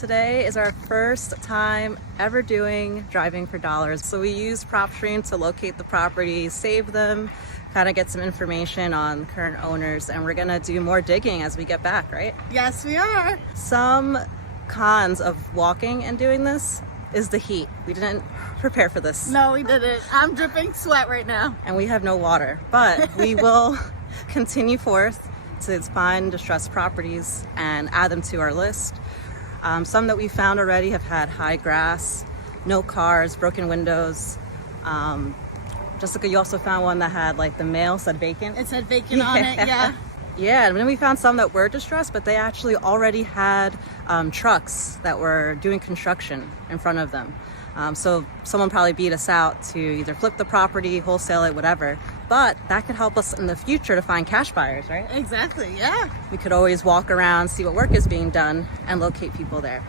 Today is our first time ever doing driving for dollars. So we used PropStream to locate the properties, save them, kind of get some information on current owners, and we're gonna do more digging as we get back, right? Yes, we are. Some cons of walking and doing this is the heat. We didn't prepare for this. No, we didn't. I'm dripping sweat right now. And we have no water, but we will continue forth to find distressed properties and add them to our list. Some that we found already have had high grass, no cars, broken windows. Jessica, you also found one that had like the mail said vacant. It said vacant on it, yeah. Yeah, and then we found some that were distressed, but they actually already had trucks that were doing construction in front of them. So someone probably beat us out to either flip the property, wholesale it, whatever. But that could help us in the future to find cash buyers, right? Exactly, yeah. We could always walk around, see what work is being done, and locate people there.